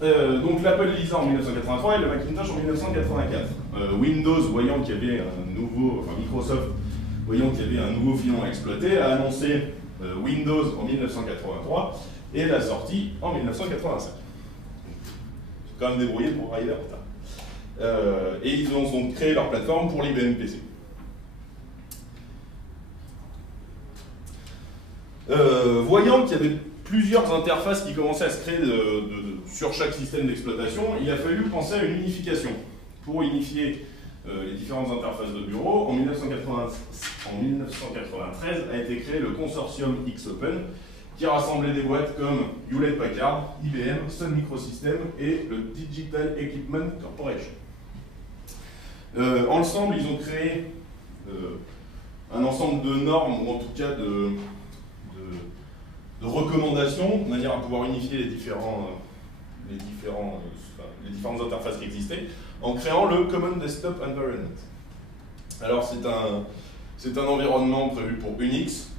Donc l'Apple Lisa en 1983 et le Macintosh en 1984. Windows, voyant qu'il y avait un nouveau, enfin Microsoft, voyant qu'il y avait un nouveau filon à exploiter, a annoncé Windows en 1983 et la sortie en 1985. C'est quand même débrouillé pour arriver à retard. Et ils ont donc créé leur plateforme pour l'IBM PC. Voyant qu'il y avait plusieurs interfaces qui commençaient à se créer sur chaque système d'exploitation, il a fallu penser à une unification. Pour unifier les différentes interfaces de bureau, en 1993 a été créé le consortium X-Open, qui a rassemblé des boîtes comme Hewlett-Packard, IBM, Sun Microsystems et le Digital Equipment Corporation. Ensemble, ils ont créé un ensemble de normes, ou en tout cas de recommandations, de manière à pouvoir unifier les différentes interfaces qui existaient, en créant le Common Desktop Environment. Alors c'est un environnement prévu pour Unix,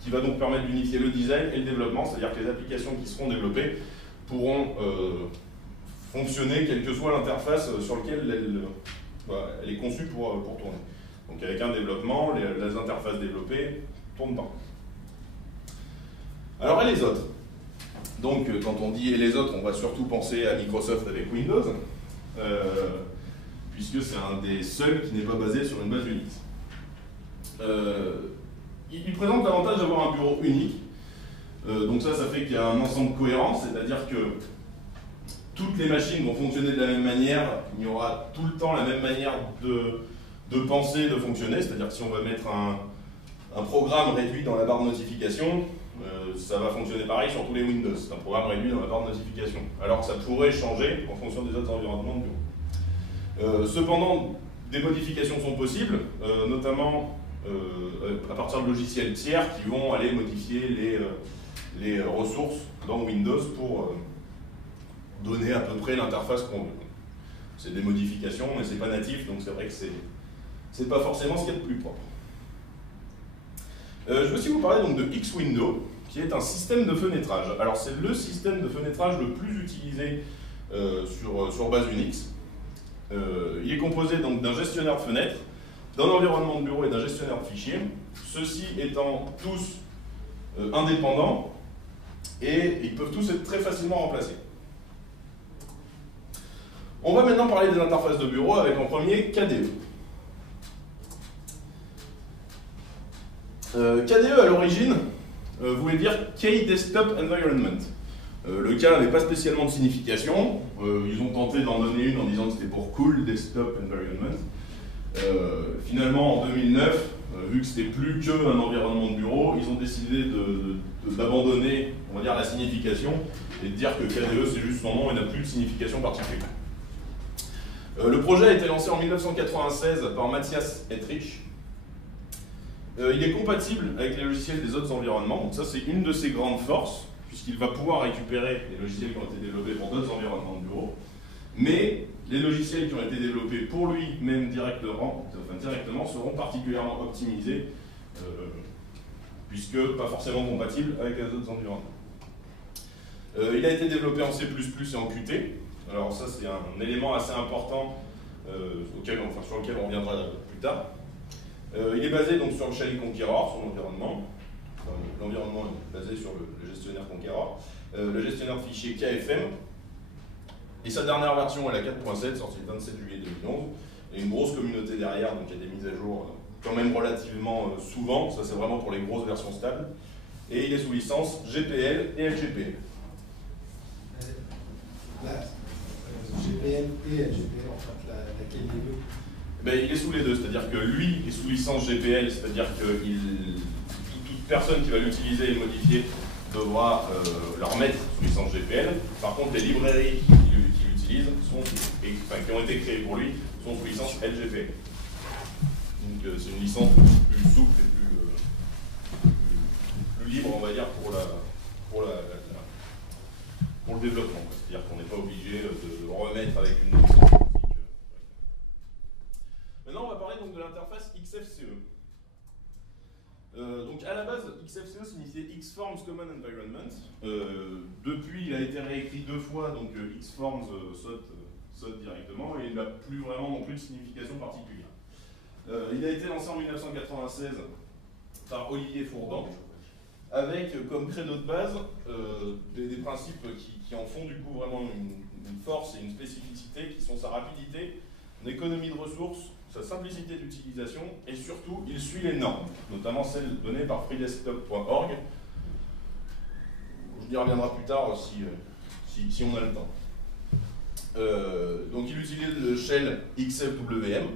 qui va donc permettre d'unifier le design et le développement, c'est-à-dire que les applications qui seront développées pourront fonctionner quelle que soit l'interface sur laquelle elle est conçue pour tourner. Donc avec un développement, les interfaces développées tournent pas. Alors et les autres? Donc quand on dit et les autres, on va surtout penser à Microsoft avec Windows, puisque c'est un des seuls qui n'est pas basé sur une base Unix. Il présente l'avantage d'avoir un bureau unique, donc ça fait qu'il y a un ensemble cohérent, c'est-à-dire que toutes les machines vont fonctionner de la même manière, il y aura tout le temps la même manière de penser, de fonctionner, c'est-à-dire que si on va mettre un programme réduit dans la barre de notification, ça va fonctionner pareil sur tous les Windows, c'est un programme réduit dans la barre de notification, alors que ça pourrait changer en fonction des autres environnements de bureau. Cependant, des modifications sont possibles, notamment à partir de logiciels tiers qui vont aller modifier les ressources dans Windows pour donner à peu près l'interface qu'on veut. C'est des modifications, mais c'est pas natif, donc c'est vrai que c'est pas forcément ce qu'il y a de plus propre. Je vais aussi vous parler donc de X-Window, qui est un système de fenêtrage. Alors c'est le système de fenêtrage le plus utilisé sur base Unix. Il est composé donc d'un gestionnaire de fenêtres, d'un environnement de bureau et d'un gestionnaire de fichiers, ceux-ci étant tous indépendants et ils peuvent tous être très facilement remplacés. On va maintenant parler des interfaces de bureau avec en premier KDE. KDE à l'origine voulait dire Key Desktop Environment. Le K n'avait pas spécialement de signification, ils ont tenté d'en donner une en disant que c'était pour Cool Desktop Environment. Finalement en 2009, vu que c'était plus qu'un environnement de bureau, ils ont décidé d'abandonner, on va dire, la signification et de dire que KDE c'est juste son nom et n'a plus de signification particulière. Le projet a été lancé en 1996 par Matthias Ettrich. Il est compatible avec les logiciels des autres environnements, donc ça c'est une de ses grandes forces, puisqu'il va pouvoir récupérer les logiciels qui ont été développés pour d'autres environnements de bureau, mais les logiciels qui ont été développés pour lui-même directement seront particulièrement optimisés, puisque pas forcément compatibles avec les autres environnements. Il a été développé en C++ et en Qt. Alors ça c'est un élément assez important sur lequel on reviendra plus tard. Il est basé donc sur le Shell Conqueror, son environnement. L'environnement est basé sur le gestionnaire Conqueror. Le gestionnaire de fichiers KFM. Et sa dernière version est la 4.7, sortie le 27 juillet 2011. Il y a une grosse communauté derrière, donc il y a des mises à jour quand même relativement souvent. Ça c'est vraiment pour les grosses versions stables. Et il est sous licence GPL et LGPL. GPL et LGPL, en fait, laquelle des deux? Ben, il est sous les deux, c'est-à-dire que lui est sous licence GPL, c'est-à-dire que toute personne qui va l'utiliser et le modifier devra le remettre sous licence GPL. Par contre, les librairies qu'il utilise, qui ont été créées pour lui, sont sous licence LGPL. Donc c'est une licence plus souple et plus libre, on va dire, pour le développement. C'est-à-dire qu'on n'est pas obligé de remettre avec une licence. Maintenant, on va parler donc de l'interface XFCE. Donc à la base, XFCE signifiait Xforms Common Environment. Depuis, il a été réécrit 2 fois, donc Xforms saute directement, et il n'a plus vraiment non plus de signification particulière. Il a été lancé en 1996 par Olivier Fourdan, avec comme credo de base des principes qui en font du coup vraiment une force et une spécificité, qui sont sa rapidité, une économie de ressources, sa simplicité d'utilisation, et surtout, il suit les normes, notamment celles données par freedesktop.org. Je y reviendrai plus tard si on a le temps. Donc il utilise le shell XFWM.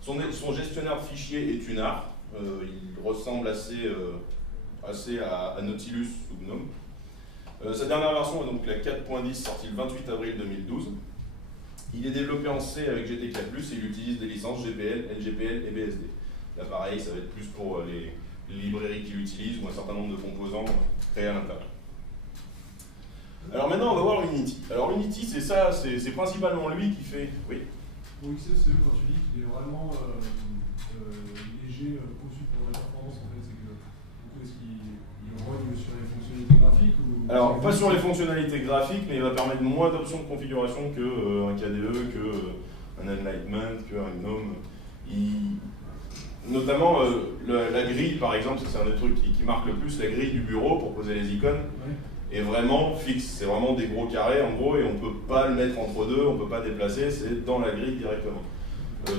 Son gestionnaire de fichiers est Unar. Il ressemble assez à Nautilus sous GNOME. Sa dernière version est donc la 4.10 sortie le 28 avril 2012. Il est développé en C avec GTK+, et il utilise des licences GPL, LGPL et BSD. Là pareil, ça va être plus pour les librairies qu'il utilise ou un certain nombre de composants créés à l'intérieur. Alors maintenant on va voir Unity. Alors Unity c'est principalement lui qui fait... Oui. Pour XFCE, quand tu dis qu'il est vraiment léger, conçu pour la performance, en fait, c'est que est-ce qu'il rogne sur les fonctionnalités graphiques ou... Alors pas sur les fonctionnalités graphiques, mais il va permettre moins d'options de configuration qu'un KDE, qu'un Enlightenment, qu'un GNOME. Notamment la grille par exemple, c'est un des trucs qui marque le plus, la grille du bureau pour poser les icônes. Ouais. Est vraiment fixe, c'est vraiment des gros carrés en gros, et on ne peut pas le mettre entre deux, on ne peut pas déplacer, c'est dans la grille directement.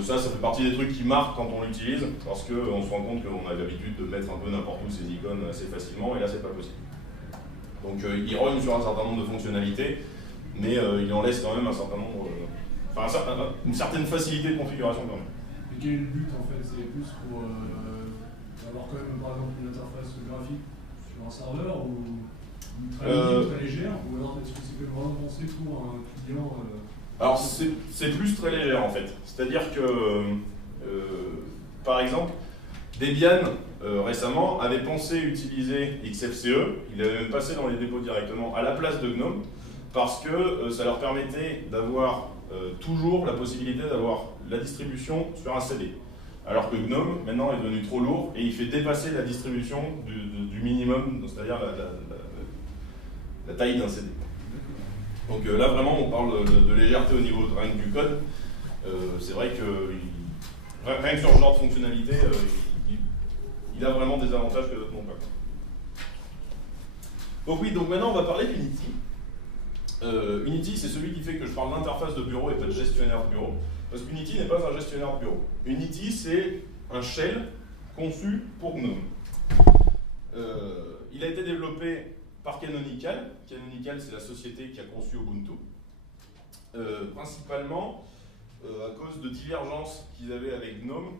Ça fait partie des trucs qui marquent quand on l'utilise, parce qu'on se rend compte qu'on a l'habitude de mettre un peu n'importe où ces icônes assez facilement, et là c'est pas possible. Donc il rogne sur un certain nombre de fonctionnalités, mais il en laisse quand même un certain nombre, une certaine facilité de configuration quand même. Et quel est le but en fait? C'est plus pour avoir quand même par exemple une interface graphique sur un serveur ou très légère, ou alors est-ce que c'est vraiment pensé pour un client Alors c'est plus très léger en fait. C'est-à-dire que, par exemple, Debian récemment avait pensé utiliser XFCE, il avait même passé dans les dépôts directement à la place de GNOME, parce que ça leur permettait d'avoir toujours la possibilité d'avoir la distribution sur un CD. Alors que GNOME, maintenant, est devenu trop lourd et il fait dépasser la distribution du minimum, c'est-à-dire la taille d'un CD. Donc là, vraiment, on parle de légèreté au niveau rien que du code. C'est vrai que rien que sur ce genre de fonctionnalité, il a vraiment des avantages que d'autres n'ont pas. Donc oui, donc maintenant, on va parler d'Unity. Unity, c'est celui qui fait que je parle d'interface de bureau et pas de gestionnaire de bureau. Parce qu'Unity n'est pas un gestionnaire de bureau. Unity, c'est un shell conçu pour GNOME. Il a été développé par Canonical. Canonical, c'est la société qui a conçu Ubuntu. Principalement à cause de divergences qu'ils avaient avec GNOME,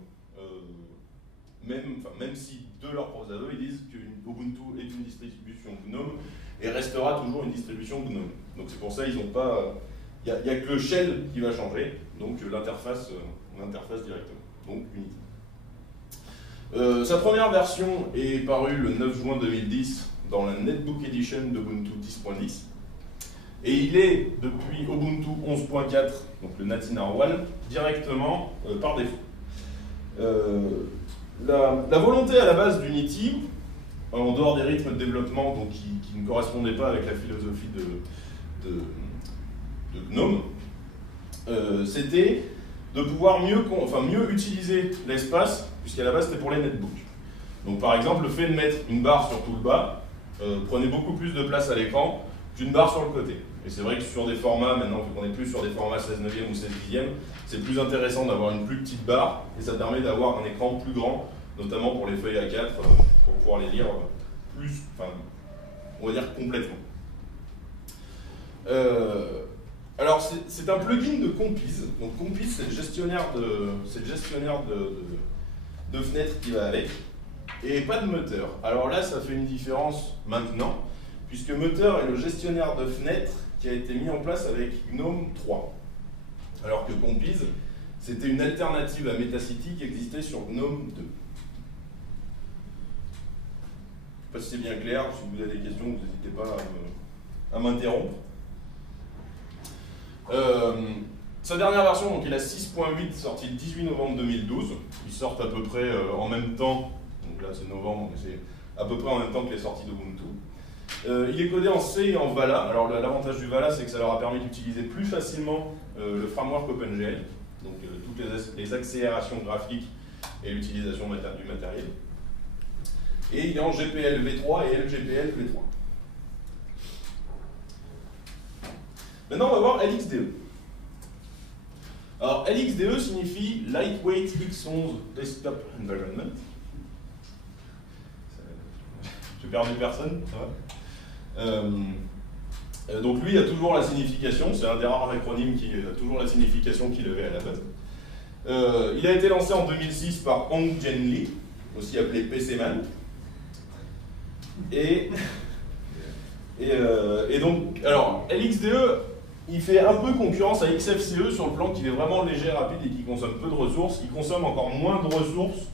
même si de leurs propres ados, ils disent qu'Ubuntu est une distribution GNOME et restera toujours une distribution GNOME. Donc c'est pour ça qu'ils n'ont pas... Il n'y a que le shell qui va changer, donc l'interface directement, donc Unity. Sa première version est parue le 9 juin 2010 dans la Netbook Edition d'Ubuntu 10.10. Et il est, depuis Ubuntu 11.4, donc le Natinar One, directement par défaut. La volonté à la base d'Unity, en dehors des rythmes de développement donc, qui ne correspondaient pas avec la philosophie de GNOME, c'était de pouvoir mieux utiliser l'espace, puisqu'à la base c'était pour les netbooks. Donc par exemple, le fait de mettre une barre sur tout le bas prenait beaucoup plus de place à l'écran qu'une barre sur le côté. Et c'est vrai que sur des formats, maintenant, vu qu'on est plus sur des formats 16/9 ou 16/10, c'est plus intéressant d'avoir une plus petite barre, et ça permet d'avoir un écran plus grand, notamment pour les feuilles A4, pour pouvoir les lire plus, on va dire complètement. Alors c'est un plugin de Compiz. Donc Compiz, c'est le gestionnaire de fenêtres qui va avec, et pas de Mutter. Alors là, ça fait une différence maintenant, puisque Mutter est le gestionnaire de fenêtres qui a été mis en place avec GNOME 3. Alors que Compiz, c'était une alternative à Metacity qui existait sur GNOME 2. Je ne sais pas si c'est bien clair, si vous avez des questions, vous n'hésitez pas à m'interrompre. Sa dernière version donc, est la 6.8, sortie le 18 novembre 2012. Ils sortent à peu près en même temps, donc là c'est novembre, mais c'est à peu près en même temps que les sorties d'Ubuntu. Il est codé en C et en Vala. Alors l'avantage du Vala, c'est que ça leur a permis d'utiliser plus facilement le framework OpenGL, donc toutes les accélérations graphiques et l'utilisation du matériel. Et il est en GPL V3 et LGPL V3. Maintenant, on va voir LXDE. Alors, LXDE signifie Lightweight X11 Desktop Environment. J'ai perdu personne, ça va. Donc lui a toujours la signification, c'est un des rares acronymes qui a toujours la signification qu'il avait à la base. Il a été lancé en 2006 par Hong Jen Lee, aussi appelé PCman. Et donc, alors, LXDE, il fait un peu concurrence à XFCE sur le plan qu'il est vraiment léger, rapide et qui consomme peu de ressources. Il consomme encore moins de ressources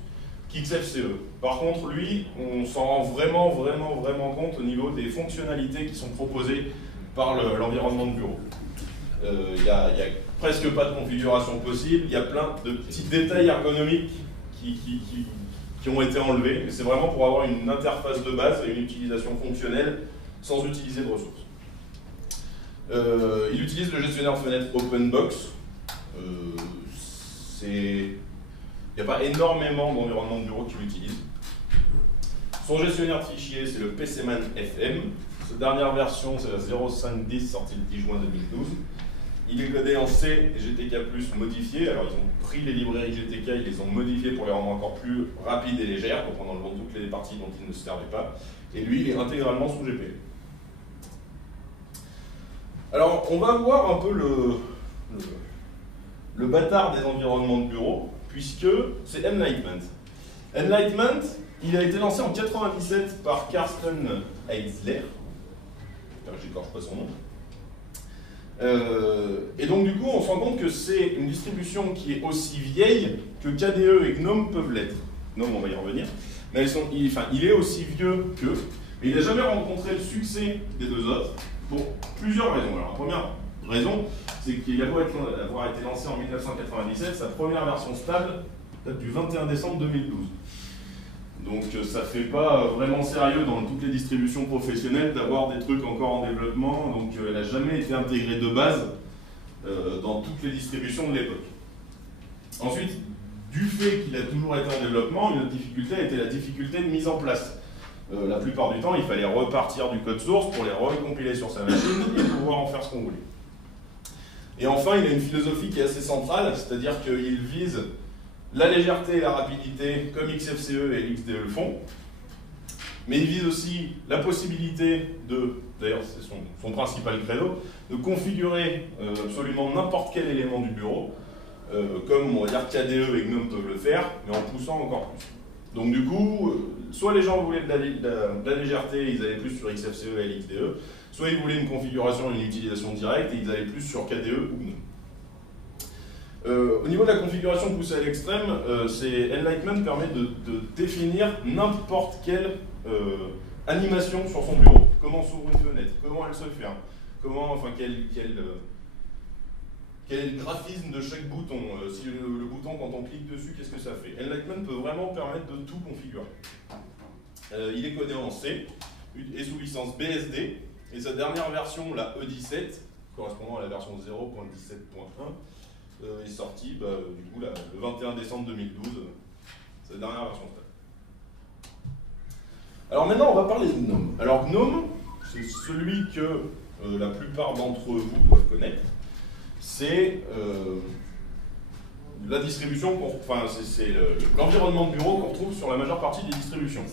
qu'XFCE. Par contre, lui, on s'en rend vraiment compte au niveau des fonctionnalités qui sont proposées par l'environnement de bureau. Il y a presque pas de configuration possible, il y a plein de petits détails ergonomiques qui ont été enlevés, mais c'est vraiment pour avoir une interface de base et une utilisation fonctionnelle sans utiliser de ressources. Il utilise le gestionnaire de fenêtre OpenBox. Il n'y a pas énormément d'environnements de bureau qui l'utilisent. Son gestionnaire de fichiers, c'est le PCman FM. Sa dernière version, c'est la 0.5.10 sortie le 10 juin 2012. Il est codé en C et GTK+, modifié. Alors, ils ont pris les librairies GTK, ils les ont modifiées pour les rendre encore plus rapides et légères, pour prendre en compte toutes les parties dont ils ne se servaient pas. Et lui, il est intégralement sous GPL. Alors, on va voir un peu le bâtard des environnements de bureau, puisque c'est Enlightenment. Enlightenment, il a été lancé en 1997 par Carsten Eitzler. J'espère que j'écorche pas son nom. Et donc du coup, on se rend compte que c'est une distribution qui est aussi vieille que KDE et GNOME peuvent l'être. GNOME, on va y revenir. Mais il est aussi vieux qu'eux, mais il n'a jamais rencontré le succès des deux autres pour plusieurs raisons. Alors la première raison, c'est qu'il a beau avoir été lancé en 1997, sa première version stable date du 21 décembre 2012. Donc ça fait pas vraiment sérieux dans toutes les distributions professionnelles d'avoir des trucs encore en développement, donc elle n'a jamais été intégrée de base dans toutes les distributions de l'époque. Ensuite, du fait qu'il a toujours été en développement, une autre difficulté a été la difficulté de mise en place. La plupart du temps, il fallait repartir du code source pour les recompiler sur sa machine et pouvoir en faire ce qu'on voulait. Et enfin, il a une philosophie qui est assez centrale, c'est-à-dire qu'il vise la légèreté et la rapidité, comme XFCE et LXDE le font, mais il vise aussi la possibilité de, d'ailleurs c'est son principal credo, de configurer absolument n'importe quel élément du bureau, comme on va dire KDE et GNOME peuvent le faire, mais en poussant encore plus. Donc du coup, soit les gens voulaient de la légèreté, ils allaient plus sur XFCE et LXDE, soit ils voulaient une configuration et une utilisation directe, et ils allaient plus sur KDE ou GNOME. Au niveau de la configuration poussée à l'extrême, Enlightenment permet de définir n'importe quelle animation sur son bureau. Comment s'ouvre une fenêtre, comment elle se ferme, quel est le graphisme de chaque bouton, si le bouton, quand on clique dessus, qu'est-ce que ça fait. Enlightenment peut vraiment permettre de tout configurer. Il est codé en C et sous licence BSD, et sa dernière version, la E17, correspondant à la version 0.17.1, est sortie du coup, le 21 décembre 2012, c'est la dernière version stable. Alors maintenant, on va parler de GNOME. Alors GNOME, c'est celui que la plupart d'entre vous doivent connaître. C'est la distribution, c'est l'environnement de bureau qu'on retrouve sur la majeure partie des distributions.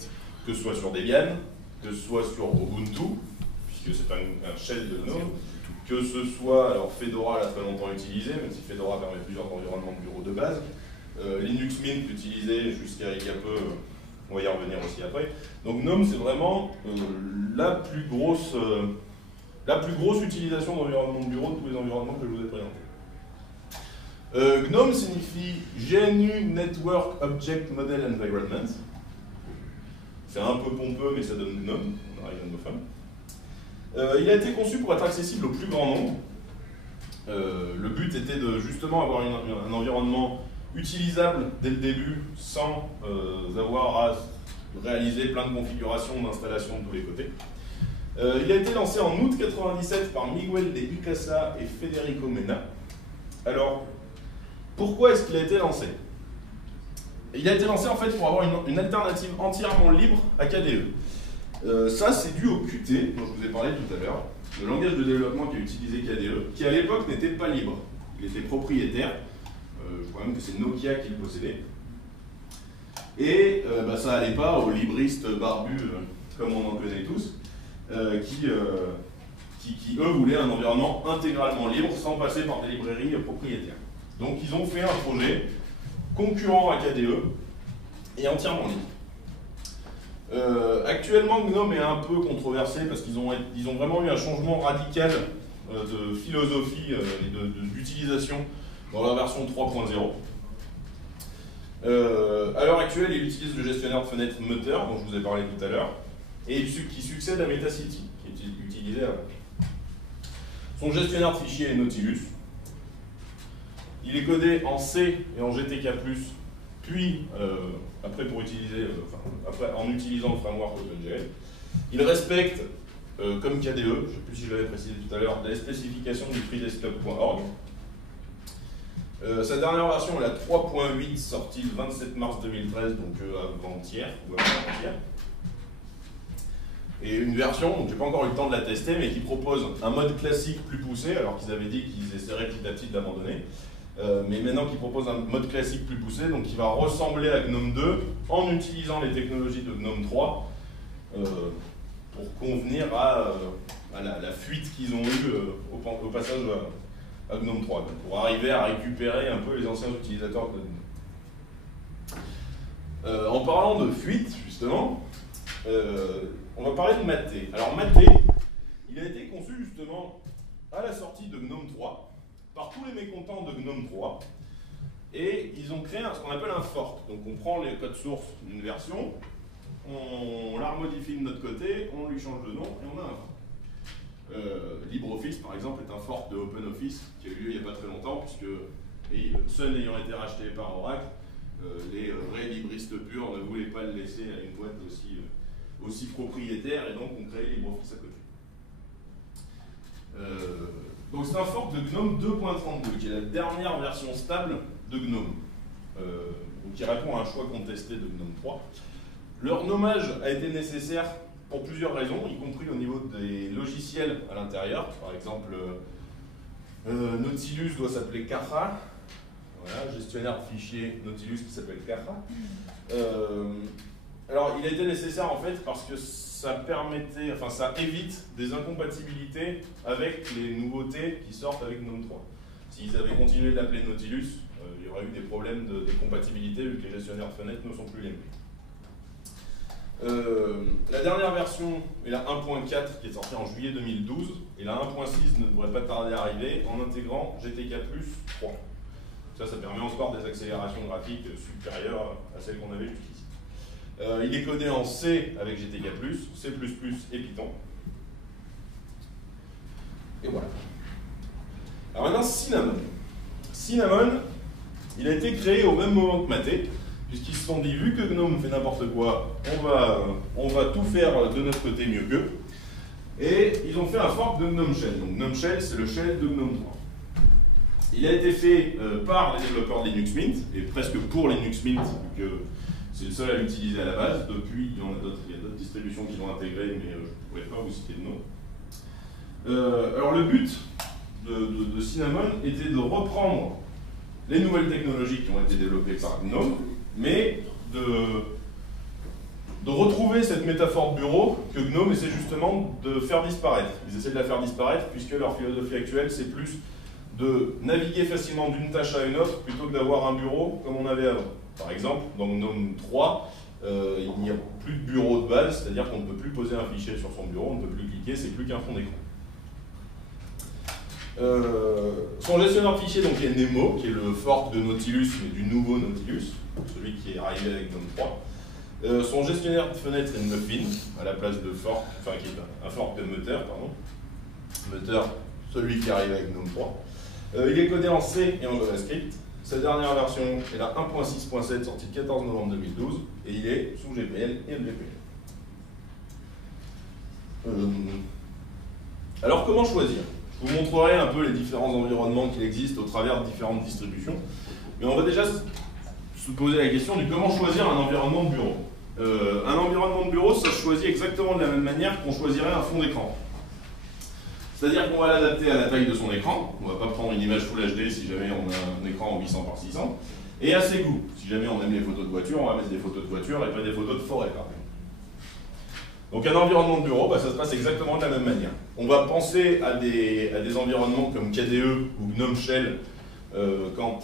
Que ce soit sur Debian, que ce soit sur Ubuntu, puisque c'est un shell de GNOME, que ce soit, alors Fedora l'a très longtemps utilisé, même si Fedora permet plusieurs environnements de bureau de base, Linux Mint utilisé jusqu'à il y a peu, on va y revenir aussi après. Donc GNOME, c'est vraiment la plus grosse utilisation d'environnement de bureau de tous les environnements que je vous ai présentés. GNOME signifie GNU Network Object Model Environment. C'est un peu pompeux, mais ça donne GNOME, on arrive à nos femmes. Il a été conçu pour être accessible au plus grand nombre. Le but était de justement avoir un environnement utilisable dès le début sans avoir à réaliser plein de configurations d'installation de tous les côtés. Il a été lancé en août 1997 par Miguel de Icaza et Federico Mena. Alors, pourquoi est-ce qu'il a été lancé? Il a été lancé en fait pour avoir une alternative entièrement libre à KDE. Ça, c'est dû au Qt, dont je vous ai parlé tout à l'heure, le langage de développement qui a utilisé KDE, qui à l'époque n'était pas libre. Il était propriétaire. Je crois même que c'est Nokia qui le possédait. Et ça n'allait pas aux libristes barbus, comme on en connaît tous, qui eux voulaient un environnement intégralement libre sans passer par des librairies propriétaires. Donc ils ont fait un projet concurrent à KDE et entièrement libre. Actuellement, GNOME est un peu controversé parce qu'ils ont vraiment eu un changement radical de philosophie et d'utilisation dans la version 3.0. À l'heure actuelle, il utilise le gestionnaire de fenêtres Mutter, dont je vous ai parlé tout à l'heure, et qui succède à Metacity, qui est utilisé avant. Son gestionnaire de fichiers est Nautilus. Il est codé en C et en GTK+, puis après en utilisant le framework OpenGL. Il respecte, comme KDE, je ne sais plus si je l'avais précisé tout à l'heure, les spécifications du freedesktop.org. Sa dernière version est la 3.8, sortie le 27 mars 2013, donc avant-hier ou avant-hier. Et une version, donc j'ai pas encore eu le temps de la tester, mais qui propose un mode classique plus poussé, alors qu'ils avaient dit qu'ils essaieraient petit à petit de l'abandonner. Mais maintenant qui propose un mode classique plus poussé, donc qui va ressembler à GNOME 2 en utilisant les technologies de GNOME 3 pour convenir à la fuite qu'ils ont eue au passage à GNOME 3, donc pour arriver à récupérer un peu les anciens utilisateurs de GNOME. En parlant de fuite, justement, on va parler de Mate. Alors Mate, il a été conçu justement à la sortie de GNOME 3, par tous les mécontents de GNOME 3, et ils ont créé ce qu'on appelle un fork. Donc on prend les codes sources d'une version, on la remodifie de notre côté, on lui change de nom, et on a un fork. LibreOffice, par exemple, est un fork de OpenOffice qui a eu lieu il n'y a pas très longtemps, puisque Sun ayant été racheté par Oracle, les vrais libristes purs ne voulaient pas le laisser à une boîte aussi propriétaire, et donc on crée LibreOffice à côté. Donc c'est un fork de GNOME 2.32, qui est la dernière version stable de GNOME, qui répond à un choix contesté de GNOME 3. Leur nommage a été nécessaire pour plusieurs raisons, y compris au niveau des logiciels à l'intérieur. Par exemple, Nautilus doit s'appeler Caja. Voilà, gestionnaire de fichiers Nautilus qui s'appelle Caja. Alors, il a été nécessaire en fait parce que ça évite des incompatibilités avec les nouveautés qui sortent avec GNOME 3. S'ils avaient continué de l'appeler Nautilus, il y aurait eu des problèmes de compatibilité vu que les gestionnaires de fenêtres ne sont plus les mêmes. La dernière version est la 1.4 qui est sortie en juillet 2012 et la 1.6 ne devrait pas tarder à arriver en intégrant GTK+ 3. Ça permet encore des accélérations graphiques supérieures à celles qu'on avait jusqu'ici. Il est codé en C avec GTK+, C++ et Python. Et voilà. Alors maintenant, Cinnamon. Cinnamon, il a été créé au même moment que Mate, puisqu'ils se sont dit, vu que GNOME fait n'importe quoi, on va tout faire de notre côté mieux qu'eux. Et ils ont fait un fork de GNOME Shell. Donc GNOME Shell, c'est le shell de GNOME 3. Il a été fait par les développeurs de Linux Mint, et presque pour Linux Mint, vu que c'est le seul à l'utiliser à la base. Depuis, il y a d'autres distributions qui l'ont intégré, mais je ne pourrais pas vous citer de nom. Alors le but de Cinnamon était de reprendre les nouvelles technologies qui ont été développées par GNOME, mais de retrouver cette métaphore de bureau que GNOME essaie justement de faire disparaître. Ils essaient de la faire disparaître puisque leur philosophie actuelle, c'est plus de naviguer facilement d'une tâche à une autre plutôt que d'avoir un bureau comme on avait avant. Par exemple, dans GNOME 3, il n'y a plus de bureau de base, c'est-à-dire qu'on ne peut plus poser un fichier sur son bureau, on ne peut plus cliquer, c'est plus qu'un fond d'écran. Son gestionnaire de fichiers donc, est Nemo, qui est le fork de Nautilus, mais du nouveau Nautilus, celui qui est arrivé avec GNOME 3. Son gestionnaire de fenêtres est Muffin, à la place de fork, enfin qui est un fork de Mutter, pardon. Mutter, celui qui arrive avec GNOME 3. Il est codé en C et en JavaScript. Sa dernière version est la 1.6.7 sortie le 14 novembre 2012 et il est sous GPL et LGPL. Alors comment choisir? Je vous montrerai un peu les différents environnements qu'il existe au travers de différentes distributions. Mais on va déjà se poser la question du comment choisir un environnement de bureau. Un environnement de bureau, ça se choisit exactement de la même manière qu'on choisirait un fond d'écran. C'est-à-dire qu'on va l'adapter à la taille de son écran. On ne va pas prendre une image Full HD si jamais on a un écran en 800 par 600. Et à ses goûts. Si jamais on aime les photos de voiture, on va mettre des photos de voiture et pas des photos de forêt, par exemple. Donc un environnement de bureau, ça se passe exactement de la même manière. On va penser à des environnements comme KDE ou GNOME Shell quand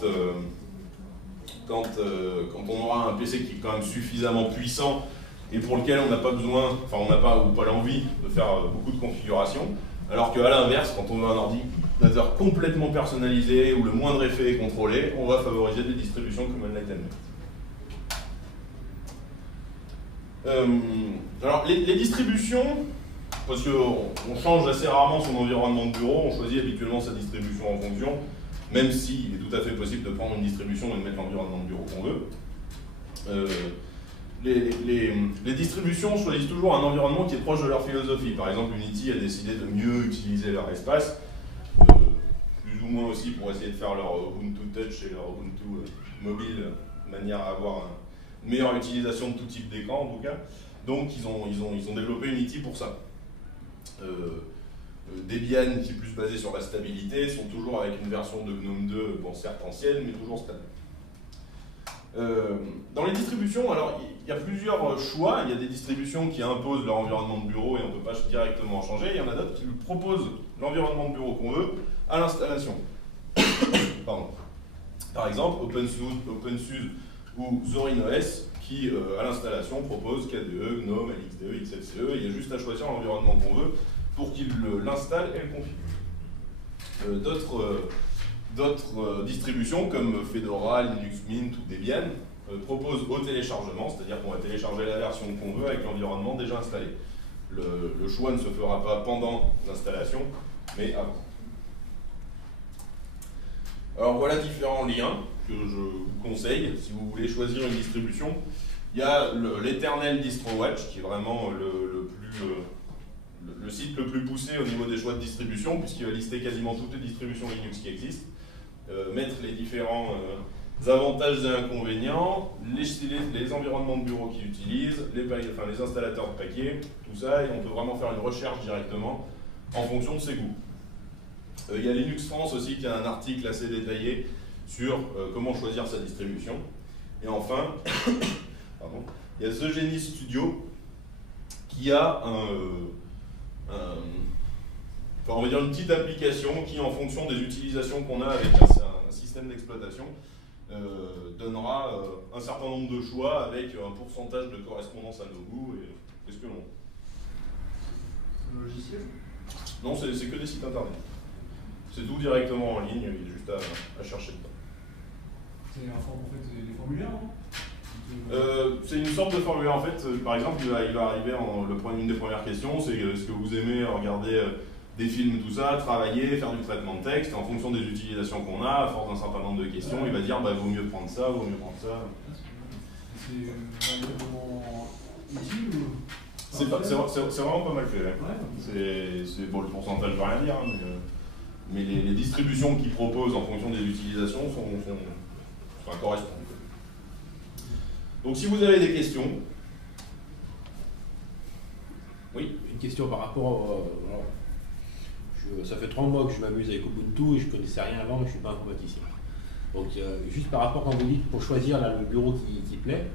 on aura un PC qui est quand même suffisamment puissant et pour lequel on n'a pas besoin, enfin on n'a pas ou pas l'envie de faire beaucoup de configurations. Alors qu'à l'inverse, quand on veut un ordinateur complètement personnalisé où le moindre effet est contrôlé, on va favoriser des distributions comme Enlightenment. Alors les distributions, parce qu'on change assez rarement son environnement de bureau, on choisit habituellement sa distribution en fonction, même s'il est tout à fait possible de prendre une distribution et de mettre l'environnement de bureau qu'on veut. Les distributions choisissent toujours un environnement qui est proche de leur philosophie. Par exemple, Unity a décidé de mieux utiliser leur espace, plus ou moins aussi pour essayer de faire leur Ubuntu Touch et leur Ubuntu mobile, de manière à avoir une meilleure utilisation de tout type d'écran en tout cas. Donc ils ont développé Unity pour ça. Debian, qui est plus basé sur la stabilité, sont toujours avec une version de GNOME 2, bon certes ancienne, mais toujours stable. Dans les distributions, alors il y a plusieurs choix. Il y a des distributions qui imposent leur environnement de bureau et on ne peut pas directement en changer. Il y en a d'autres qui proposent l'environnement de bureau qu'on veut à l'installation. Pardon. Par exemple, OpenSUSE ou Zorin OS qui, à l'installation, proposent KDE, GNOME, LXDE, XFCE. Il y a juste à choisir l'environnement qu'on veut pour qu'il l'installe et le configure. D'autres distributions comme Fedora, Linux Mint ou Debian proposent au téléchargement, c'est-à-dire qu'on va télécharger la version qu'on veut avec l'environnement déjà installé. Le choix ne se fera pas pendant l'installation, mais avant. Alors voilà différents liens que je vous conseille si vous voulez choisir une distribution. Il y a l'Eternal DistroWatch qui est vraiment le site le plus poussé au niveau des choix de distribution puisqu'il va lister quasiment toutes les distributions Linux qui existent. Mettre les différents avantages et inconvénients, les environnements de bureau qu'ils utilisent, les installateurs de paquets, tout ça, et on peut vraiment faire une recherche directement en fonction de ses goûts. Il y a Linux France aussi qui a un article assez détaillé sur comment choisir sa distribution. Et enfin, pardon, il y a The Genie Studio qui a on va dire une petite application qui, en fonction des utilisations qu'on a avec un système d'exploitation, donnera un certain nombre de choix avec un pourcentage de correspondance à nos goûts et qu'est-ce que l'on. C'est un logiciel? Non, c'est que des sites internet. C'est tout directement en ligne, il y a juste à chercher dedans. C'est en fait des formulaires, non? C'est une sorte de formulaire en fait. Par exemple, il va arriver une des premières questions, c'est est-ce que vous aimez regarder des films, tout ça, travailler, faire du traitement de texte, et en fonction des utilisations qu'on a, à force d'un certain nombre de questions, il va dire vaut mieux prendre ça, vaut mieux prendre ça. C'est vraiment utile ou... C'est vraiment pas mal fait. Ouais. Bon, le pourcentage ne veut rien dire, hein, mais les distributions qu'ils proposent en fonction des utilisations correspondent. Donc si vous avez des questions. Oui. Une question par rapport ça fait 3 mois que je m'amuse avec Ubuntu et je ne connaissais rien avant, je ne suis pas informaticien. Donc juste par rapport quand vous dites pour choisir le bureau qui plaît,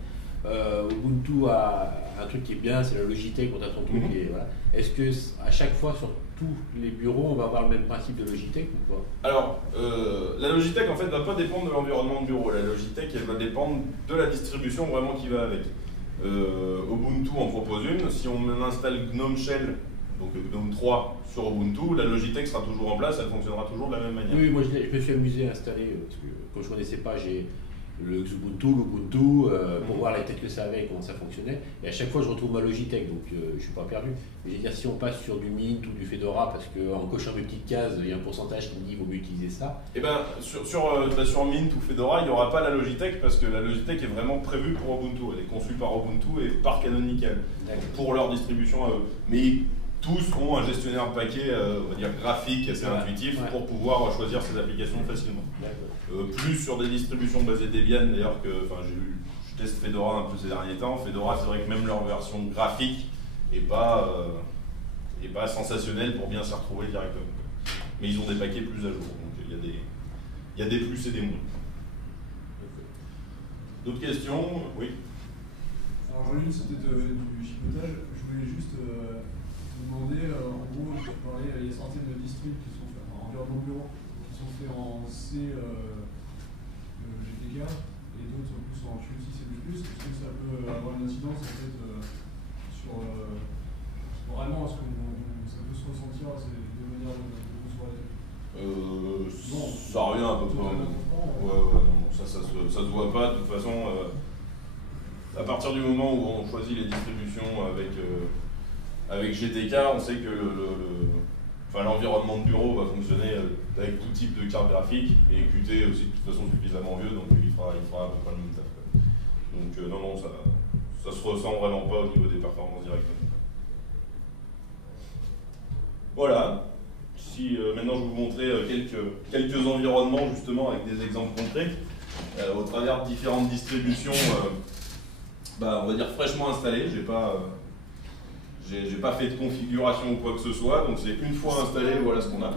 Ubuntu a un truc qui est bien, c'est la Logitech, on a son truc. Voilà. Est-ce que à chaque fois sur tous les bureaux on va avoir le même principe de Logitech ou pas? Alors, la Logitech en fait ne va pas dépendre de l'environnement de bureau. La Logitech elle va dépendre de la distribution vraiment qui va avec. Ubuntu en propose une. Si on installe GNOME Shell, donc GNOME 3 sur Ubuntu, la Logitech sera toujours en place, elle fonctionnera toujours de la même manière. Oui, moi je me suis amusé à installer, parce que quand je ne connaissais pas, j'ai le Xubuntu, l'Ubuntu, pour voir la tête que ça avait et comment ça fonctionnait. Et à chaque fois, je retrouve ma Logitech, donc je ne suis pas perdu. Mais je veux dire, si on passe sur du Mint ou du Fedora, parce qu'en cochant mes petites cases, il y a un pourcentage qui me dit qu'il vaut mieux utiliser ça. Et bien, sur Mint ou Fedora, il n'y aura pas la Logitech, parce que la Logitech est vraiment prévue pour Ubuntu. Elle est conçue par Ubuntu et par Canonical, pour leur distribution à eux. Mais tous ont un gestionnaire de paquets, on va dire graphique, assez intuitif, pour pouvoir choisir ces applications facilement. Plus sur des distributions basées Debian, d'ailleurs, que je teste Fedora un peu ces derniers temps. Fedora, c'est vrai que même leur version graphique n'est pas sensationnelle pour bien s'y retrouver directement. Mais ils ont des paquets plus à jour, donc il y a des plus et des moins. D'autres questions? Oui. Alors Jean-Luc, c'était du chipotage. Je voulais juste vous demander, en gros, je parlais, il y a certaines distribs qui sont faits en environnement bureau, qui sont faits en C, GTK, et d'autres sont plus en Qt, C++. Est-ce que ça peut avoir une incidence en fait sur vraiment, est-ce que ça peut se ressentir ces deux manières de concevoir les ça revient à peu près. Non, ça se voit pas. De toute façon, à partir du moment où on choisit les distributions avec GTK, on sait que l'environnement de bureau va fonctionner avec tout type de carte graphique, et Qt aussi de toute façon suffisamment vieux, donc il fera à peu près le même taf. Donc non, ça se ressent vraiment pas au niveau des performances directement. Voilà. Si maintenant je vais vous montrer quelques environnements justement avec des exemples concrets au travers de différentes distributions, on va dire fraîchement installées. J'ai pas fait de configuration ou quoi que ce soit, donc c'est une fois installé, voilà ce qu'on a.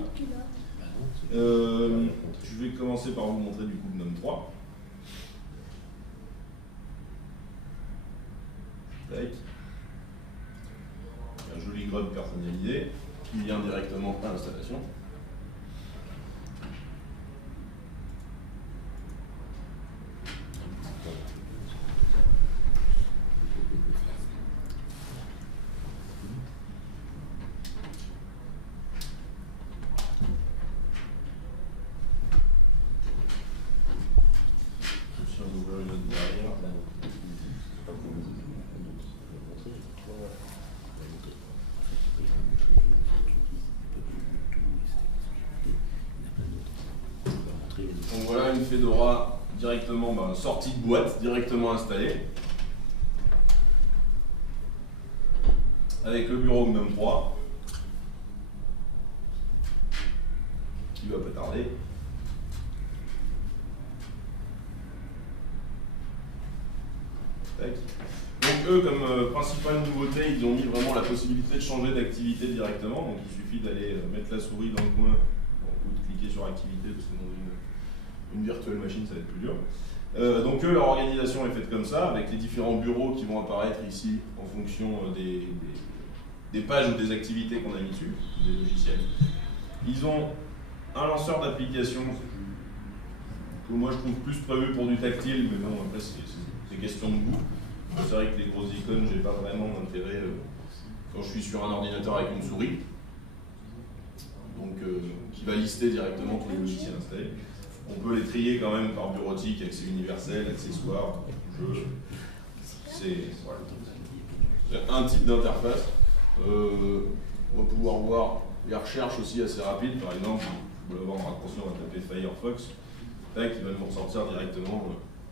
Je vais commencer par vous montrer du coup GNOME 3. Avec un joli grub personnalisé qui vient directement à l'installation. Donc voilà une Fedora directement sortie de boîte, directement installée, avec le bureau GNOME 3 qui va pas tarder. Tac. Donc eux, comme principale nouveauté, ils ont mis vraiment la possibilité de changer d'activité directement. Donc il suffit d'aller mettre la souris dans le coin ou de cliquer sur activité, parce que dans une virtual machine ça va être plus dur. Donc eux, leur organisation est faite comme ça, avec les différents bureaux qui vont apparaître ici en fonction des pages ou des activités qu'on a mis dessus, des logiciels. Ils ont un lanceur d'application que moi je trouve plus prévu pour du tactile, mais bon, après c'est question de goût. C'est vrai que les grosses icônes, j'ai pas vraiment d'intérêt quand je suis sur un ordinateur avec une souris. Donc qui va lister directement tous les logiciels installés. On peut les trier quand même par bureautique, accès universel, accessoires, jeux. C'est un type d'interface. On va pouvoir voir les recherches aussi assez rapides. Par exemple, vous pouvez avoir en raccourci, on va taper Firefox. Tac, il va nous ressortir directement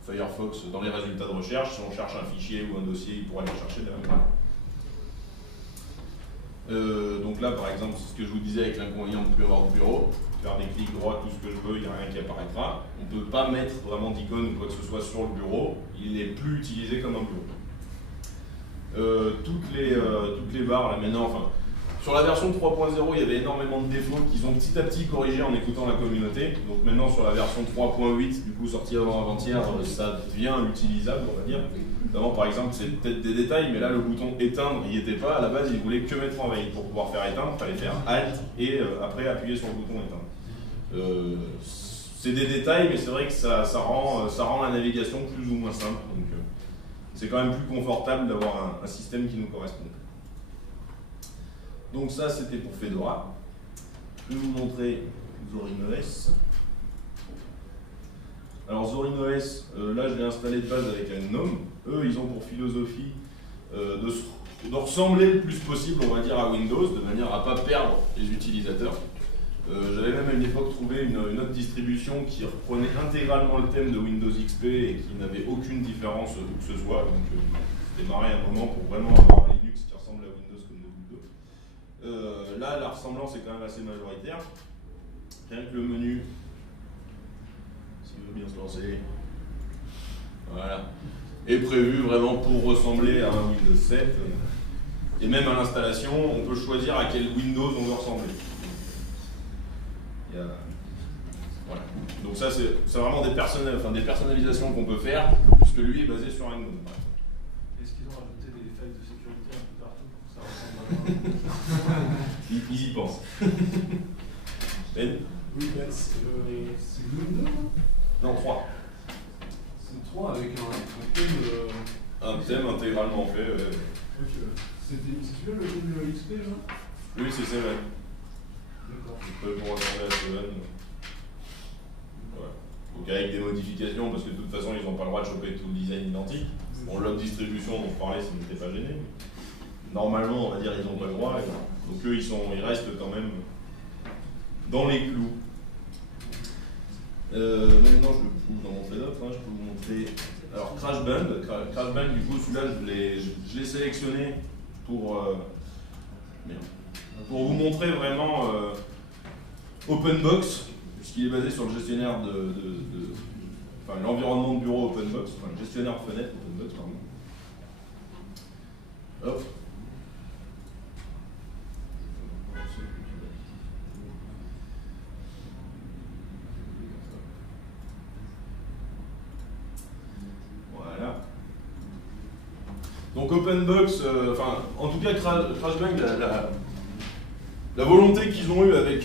Firefox dans les résultats de recherche. Si on cherche un fichier ou un dossier, il pourra aller chercher derrière. Donc là, par exemple, c'est ce que je vous disais avec l'inconvénient de ne plus avoir de bureau. Faire des clics droits, tout ce que je veux, il n'y a rien qui apparaîtra. On ne peut pas mettre vraiment d'icône ou quoi que ce soit sur le bureau. Il n'est plus utilisé comme un bureau. Toutes les barres, là maintenant, enfin, sur la version 3.0, il y avait énormément de défauts qu'ils ont petit à petit corrigés en écoutant la communauté. Donc maintenant, sur la version 3.8, du coup sortie avant-hier, ça devient utilisable, on va dire. Notamment, par exemple, c'est peut-être des détails, mais là, le bouton éteindre, il n'y était pas. À la base, il voulait que mettre en veille. Pour pouvoir faire éteindre, il fallait faire Alt et après appuyer sur le bouton éteindre. C'est des détails, mais c'est vrai que ça rend la navigation plus ou moins simple. Donc, c'est quand même plus confortable d'avoir un système qui nous correspond. Donc ça, c'était pour Fedora. Je vais vous montrer ZorinOS. Alors Zorin OS, là je l'ai installé de base avec un GNOME. Eux, ils ont pour philosophie de ressembler le plus possible, on va dire, à Windows, de manière à ne pas perdre les utilisateurs. J'avais même à une époque trouvé une autre distribution qui reprenait intégralement le thème de Windows XP et qui n'avait aucune différence où que ce soit. Donc c'était marré un moment pour vraiment avoir un Linux qui ressemble à Windows comme de Là, la ressemblance est quand même assez majoritaire. Rien que le menu, s'il veut bien se lancer, voilà, est prévu vraiment pour ressembler à un Windows 7. Et même à l'installation, on peut choisir à quel Windows on veut ressembler. Voilà. Donc ça, c'est vraiment des personnalisations qu'on peut faire, puisque lui est basé sur un GNOME. Est-ce qu'ils ont rajouté des failles de sécurité un peu partout pour que ça ressemble à Ils y pensent. Ben? Oui, ben, c'est Windows, hein? Non, 3. C'est 3 avec un thème. Un thème intégralement fait. C'est celui-là le thème de XP, là? Oui, c'est 7. D'accord. On peut pour regarder à 7. Voilà. Donc avec des modifications, parce que de toute façon, ils n'ont pas le droit de choper tout le design identique. Bon, l'autre distribution dont je parlais, ça n'était pas gêné. Normalement, on va dire, ils n'ont pas le droit. Donc eux, ils restent quand même dans les clous. Maintenant, je peux vous en montrer d'autres. Je peux vous montrer. Alors, Crash Band, du coup, celui-là, je l'ai sélectionné pour vous montrer vraiment OpenBox, puisqu'il est basé sur le gestionnaire enfin, l'environnement de bureau OpenBox, enfin, le gestionnaire de fenêtre OpenBox, pardon. Hop. Voilà. Donc OpenBox, enfin, en tout cas CrashBang, la volonté qu'ils ont eue avec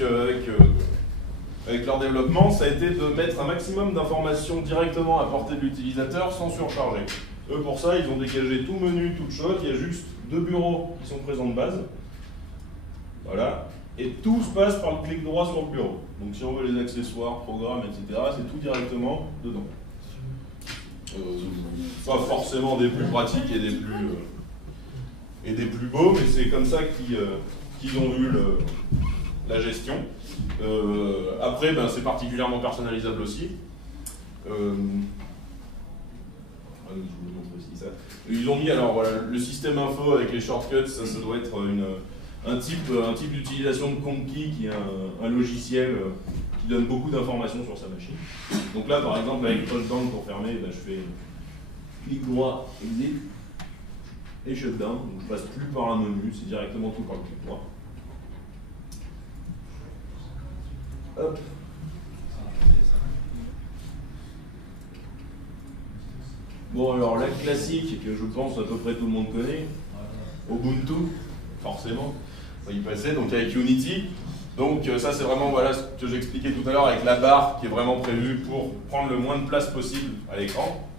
leur développement, ça a été de mettre un maximum d'informations directement à portée de l'utilisateur sans surcharger. Eux, pour ça, ils ont dégagé tout menu, toute chose. Il y a juste 2 bureaux qui sont présents de base. Voilà. Et tout se passe par le clic droit sur le bureau. Donc si on veut les accessoires, programmes, etc., c'est tout directement dedans. Pas forcément des plus pratiques et des plus beaux, mais c'est comme ça qu'ils ont vu la gestion. Après, ben, c'est particulièrement personnalisable aussi. Je vous montre aussi ça. Ils ont mis alors voilà, le système info avec les shortcuts, ça doit être un type d'utilisation de CompKey qui est un logiciel qui donne beaucoup d'informations sur sa machine. Donc là, par exemple, avec Shutdown pour fermer, ben, je fais clic droit, exit, et Shutdown. Donc je passe plus par un menu, c'est directement tout par le clic droit. Hop. Bon, alors la classique, que je pense à peu près tout le monde connaît, Ubuntu, forcément, on va y passer, donc avec Unity. Donc ça c'est vraiment voilà, ce que j'expliquais tout à l'heure avec la barre qui est vraiment prévue pour prendre le moins de place possible à l'écran.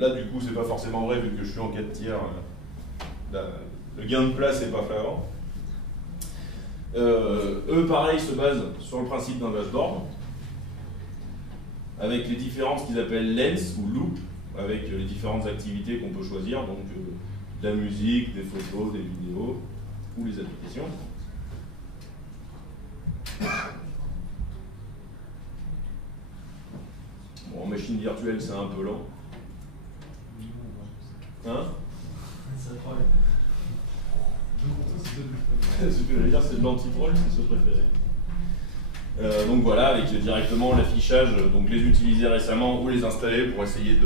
Là du coup c'est pas forcément vrai vu que je suis en 4 tiers, le gain de place n'est pas flagrant. Eux pareil se basent sur le principe d'un dashboard avec les différentes qu'ils appellent lens ou loop, avec les différentes activités qu'on peut choisir, donc de la musique, des photos, des vidéos ou les applications. Bon, en machine virtuelle, c'est un peu lent. Hein? C'est incroyable. Ce que je veux dire, c'est de l'anti-troll, c'est ce préféré. Donc voilà, avec directement l'affichage, donc les utiliser récemment ou les installer pour essayer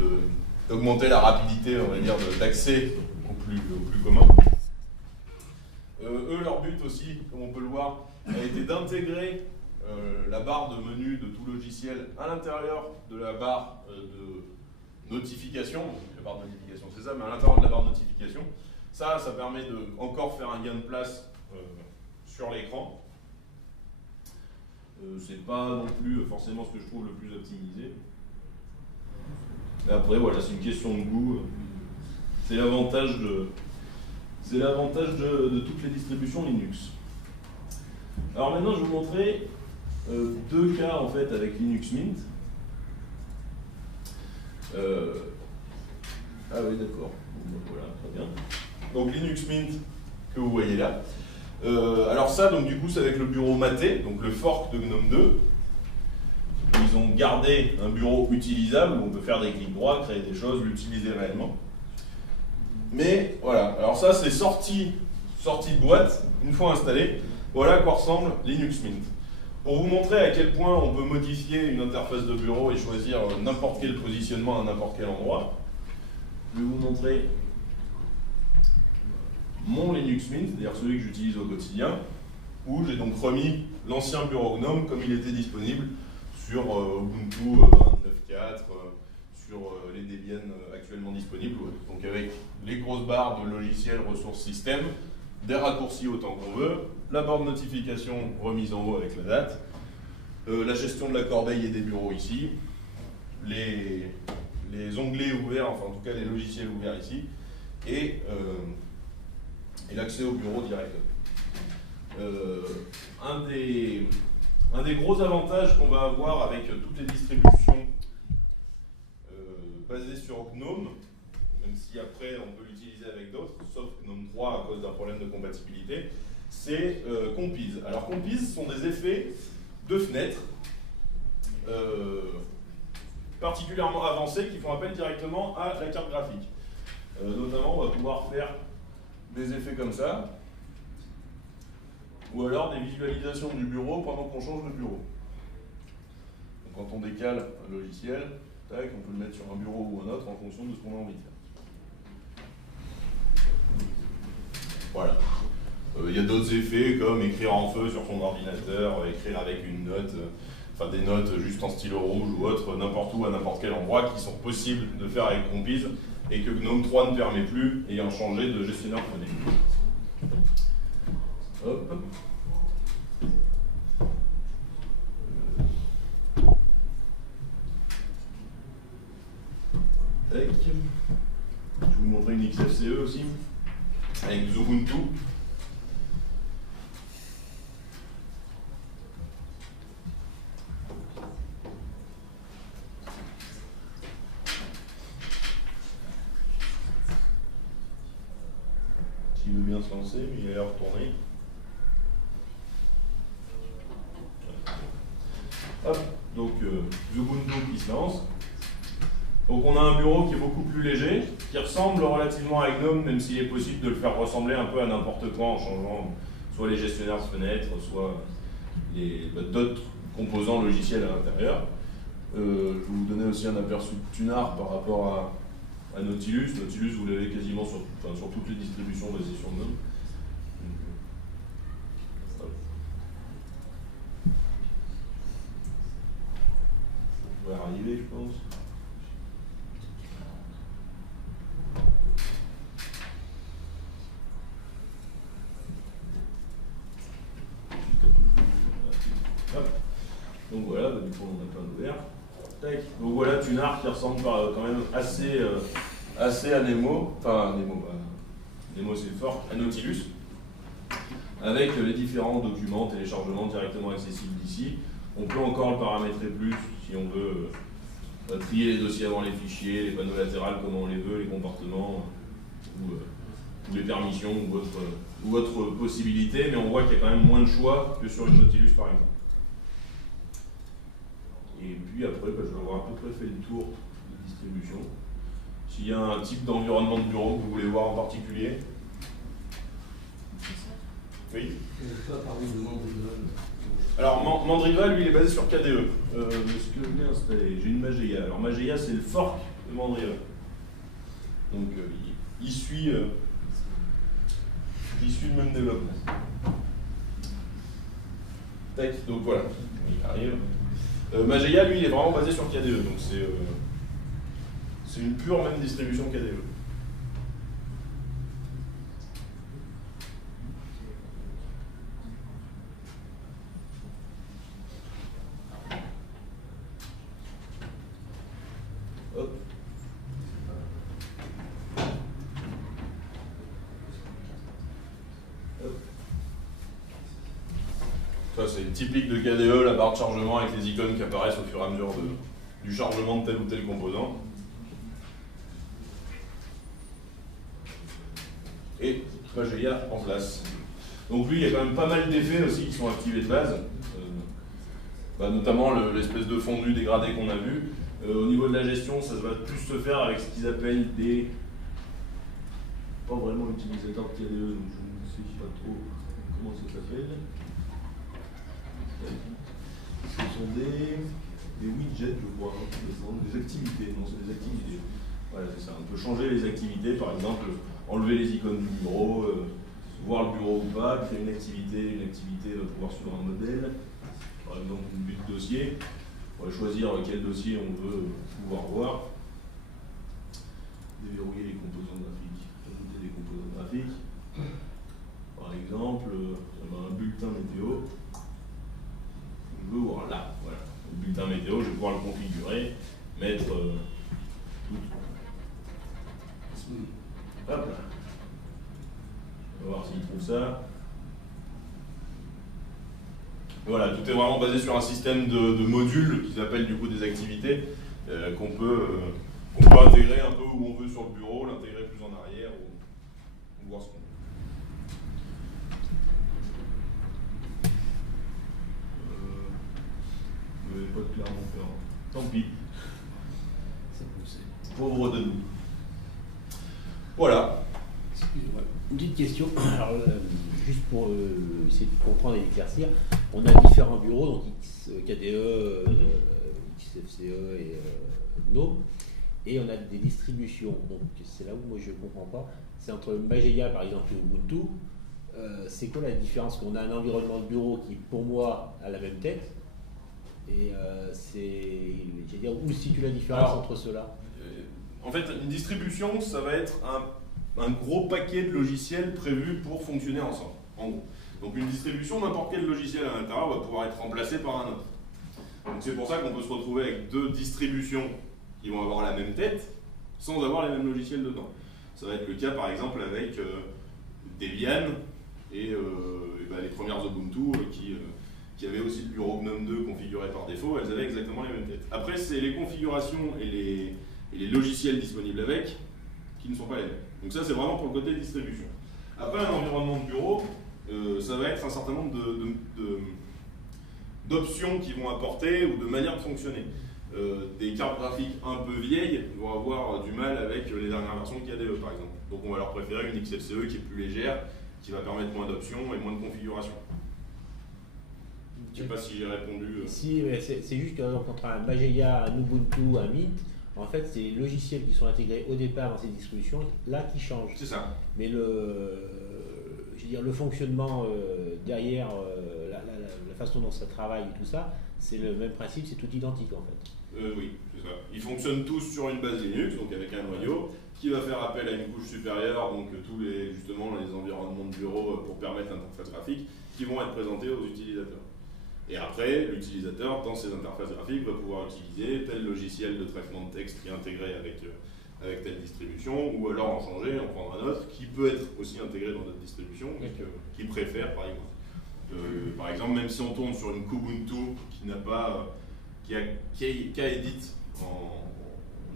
d'augmenter la rapidité, on va dire, d'accès au plus commun. Eux, leur but aussi, comme on peut le voir, a été d'intégrer la barre de menu de tout logiciel à l'intérieur de la barre de notification. Donc, la barre de notification, c'est ça, mais à l'intérieur de la barre de notification. Ça permet de encore faire un gain de place sur l'écran. C'est pas non plus forcément ce que je trouve le plus optimisé. Et après, voilà, c'est une question de goût. C'est l'avantage de toutes les distributions Linux. Alors maintenant, je vais vous montrer 2 cas en fait avec Linux Mint. Ah oui, d'accord. Bon, voilà, très bien. Donc Linux Mint que vous voyez là. Alors ça, donc du coup, c'est avec le bureau Mate, donc le fork de GNOME 2. Ils ont gardé un bureau utilisable où on peut faire des clics droits, créer des choses, l'utiliser réellement. Mais voilà, alors ça c'est sorti de boîte, une fois installé. Voilà à quoi ressemble Linux Mint. Pour vous montrer à quel point on peut modifier une interface de bureau et choisir n'importe quel positionnement à n'importe quel endroit, je vais vous montrer mon Linux Mint, c'est-à-dire celui que j'utilise au quotidien, où j'ai donc remis l'ancien bureau GNOME comme il était disponible sur Ubuntu 9.4, sur les Debian actuellement disponibles. Donc avec les grosses barres de logiciels, ressources, système, des raccourcis autant qu'on veut, la barre de notification remise en haut avec la date, la gestion de la corbeille et des bureaux ici, les onglets ouverts, enfin en tout cas les logiciels ouverts ici, et l'accès au bureau directement. Un des gros avantages qu'on va avoir avec toutes les distributions basées sur GNOME, même si après on peut l'utiliser avec d'autres, sauf GNOME 3 à cause d'un problème de compatibilité, c'est Compiz. Alors Compiz sont des effets de fenêtres particulièrement avancés qui font appel directement à la carte graphique. Notamment, on va pouvoir faire des effets comme ça, ou alors des visualisations du bureau pendant qu'on change de bureau. Donc, quand on décale un logiciel, tac, on peut le mettre sur un bureau ou un autre en fonction de ce qu'on a envie de faire. Voilà. Il y a d'autres effets comme écrire en feu sur son ordinateur, écrire avec une note, enfin des notes juste en stylo rouge ou autre, n'importe où, à n'importe quel endroit, qui sont possibles de faire avec Compiz et que GNOME 3 ne permet plus, ayant changé de gestionnaire phonétique. Hop. Tac. Je vais vous montrer une XFCE aussi, avec Ubuntu. Qui veut bien se lancer, mais il a l'air retourné. Hop, donc Ubuntu qui se lance. Donc on a un bureau qui est beaucoup plus léger, qui ressemble relativement à GNOME, même s'il est possible de le faire ressembler un peu à n'importe quoi en changeant soit les gestionnaires de fenêtres, soit d'autres composants logiciels à l'intérieur. Je vais vous donner aussi un aperçu de Tunar par rapport à Nautilus. Nautilus, vous l'avez quasiment sur toutes les distributions basées sur GNOME. On va arriver, je pense. Donc voilà, du coup on a plein d'ouverts. Donc voilà Tunar qui ressemble quand même assez à Nemo, enfin Nemo c'est fort, à Nautilus, avec les différents documents, téléchargements directement accessibles d'ici. On peut encore le paramétrer plus si on veut trier les dossiers avant les fichiers, les panneaux latérales comme on les veut, les comportements, ou les permissions ou autres possibilités, mais on voit qu'il y a quand même moins de choix que sur une Nautilus par exemple. Et puis après, je vais avoir à peu près fait le tour de distribution. S'il y a un type d'environnement de bureau que vous voulez voir en particulier. Oui. Alors Mandriva, lui, il est basé sur KDE. Ce que je l'ai installé, j'ai une Mageia. Alors Mageia, c'est le fork de Mandriva. Donc il suit le même développement. Tac, donc voilà, il arrive. Mageia, lui, il est vraiment basé sur KDE, donc c'est une pure même distribution KDE. Hop. Ça, c'est typique de KDE, la barre de chargement avec les icônes qui apparaissent au fur et à mesure du chargement de tel ou tel composant. et Mageia en place. Donc lui, il y a quand même pas mal d'effets aussi qui sont activés de base, notamment l'espèce de fondu dégradé qu'on a vu. Au niveau de la gestion, ça va plus se faire avec ce qu'ils appellent des... Pas vraiment utilisateurs de KDE, donc je ne sais pas trop comment ça s'appelle. Ce sont des widgets, je crois, des activités. Non, c'est des activités. Voilà, c'est ça. On peut changer les activités, par exemple, enlever les icônes du bureau, voir le bureau ou pas, créer une activité va pouvoir suivre un modèle, par exemple une butte dossier. On va choisir quel dossier on veut pouvoir voir. Déverrouiller les composants graphiques, ajouter des composants graphiques. Par exemple, un bulletin météo. Je veux voir là, voilà. Le bulletin météo, je vais pouvoir le configurer, mettre tout. Hop là. On va voir s'il trouve ça. Voilà, tout est vraiment basé sur un système de modules qu'ils appellent du coup des activités qu'on peut intégrer un peu où on veut sur le bureau, l'intégrer plus en arrière ou voir ce qu'on veut. Vous n'avez pas de Clermont-Ferrand. Tant pis. Pauvre de nous. Voilà. Excusez-moi. Une petite question. Alors, juste pour essayer de comprendre et d'éclaircir, on a différents bureaux, donc KDE, XFCE et GNOME, et on a des distributions. Donc c'est là où moi je ne comprends pas. C'est entre Mageia par exemple et Ubuntu. C'est quoi la différence? Qu'on a un environnement de bureau qui pour moi a la même tête. Et où se situe la différence entre ceux-là? En fait, une distribution, ça va être un gros paquet de logiciels prévus pour fonctionner ensemble, en gros. Donc une distribution, n'importe quel logiciel à l'intérieur va pouvoir être remplacé par un autre. Donc c'est pour ça qu'on peut se retrouver avec deux distributions qui vont avoir la même tête, sans avoir les mêmes logiciels dedans. Ça va être le cas par exemple avec Debian et les premières Ubuntu qui avaient aussi le bureau GNOME 2 configuré par défaut, elles avaient exactement les mêmes têtes. Après, c'est les configurations et les logiciels disponibles avec qui ne sont pas les mêmes. Donc ça, c'est vraiment pour le côté distribution. Après, un environnement de bureau, ça va être un certain nombre d'options qui vont apporter ou de manières de fonctionner. Des cartes graphiques un peu vieilles vont avoir du mal avec les dernières versions de KDE, par exemple. Donc on va leur préférer une XFCE qui est plus légère, qui va permettre moins d'options et moins de configuration. Je ne sais pas si j'ai répondu. Si, c'est juste qu'entre un Mageia, un Ubuntu, un Mint, en fait, c'est les logiciels qui sont intégrés au départ dans ces distributions là qui changent. C'est ça. Mais le fonctionnement derrière, la façon dont ça travaille et tout ça, c'est le même principe, c'est tout identique en fait. Oui, c'est ça. Ils fonctionnent tous sur une base Linux, donc avec un noyau, qui va faire appel à une couche supérieure, donc tous les environnements de bureau pour permettre l'interface graphique, qui vont être présentés aux utilisateurs. Et après, l'utilisateur, dans ses interfaces graphiques, va pouvoir utiliser tel logiciel de traitement de texte qui est intégré avec telle distribution, ou alors en changer, en prendre un autre, qui peut être aussi intégré dans notre distribution, mais qu'il préfère par exemple. Par exemple, même si on tourne sur une Kubuntu qui a edit en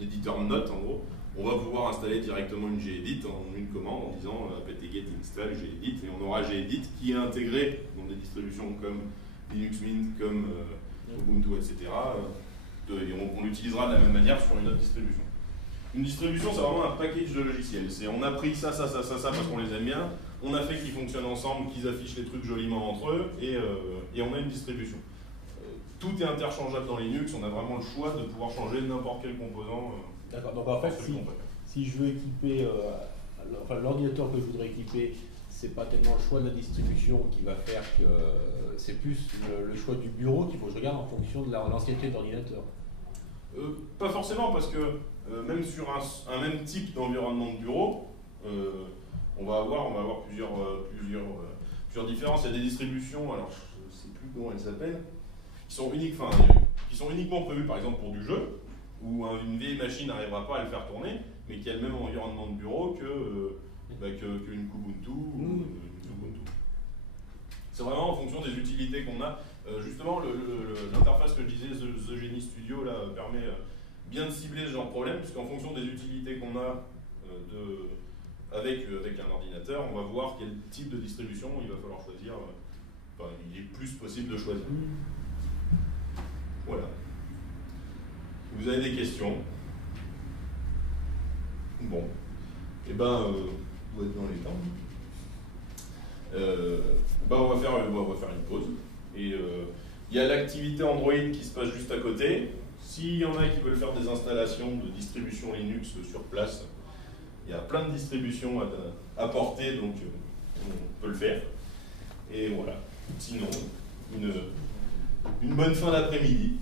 éditeur de notes, en gros, on va pouvoir installer directement une gedit en une commande en disant apt-get install gedit, et on aura gedit qui est intégré dans des distributions comme Linux Mint, comme Ubuntu, etc. Et on l'utilisera de la même manière sur une autre distribution. Une distribution, c'est vraiment un package de logiciels. On a pris ça parce qu'on les aime bien, on a fait qu'ils fonctionnent ensemble, qu'ils affichent les trucs joliment entre eux, et on a une distribution. Tout est interchangeable dans Linux, on a vraiment le choix de pouvoir changer n'importe quel composant. D'accord, donc en fait, si je veux équiper, l'ordinateur que je voudrais équiper, c'est pas tellement le choix de la distribution qui va faire que c'est plus le choix du bureau qu'il faut que je regarde en fonction de l'ancienneté de l'ordinateur. Pas forcément, parce que même sur un même type d'environnement de bureau, on va avoir plusieurs différences. Il y a des distributions, alors je ne sais plus comment elles s'appellent, qui sont uniquement prévues par exemple pour du jeu, où une vieille machine n'arrivera pas à le faire tourner, mais qui a le même environnement de bureau qu'une Kubuntu ou une Ubuntu. C'est vraiment en fonction des utilités qu'on a. Justement, l'interface que je disais, The Genie Studio, là, permet bien de cibler ce genre de problème, puisqu'en fonction des utilités qu'on a avec un ordinateur, on va voir quel type de distribution il va falloir choisir. Enfin, il est plus possible de choisir. Voilà. Vous avez des questions? Bon. Eh ben, vous êtes dans les temps. On va faire une pause. Et il y a l'activité Android qui se passe juste à côté. S'il y en a qui veulent faire des installations de distribution Linux sur place, il y a plein de distributions à porter, donc on peut le faire. Et voilà. Sinon, une bonne fin d'après-midi.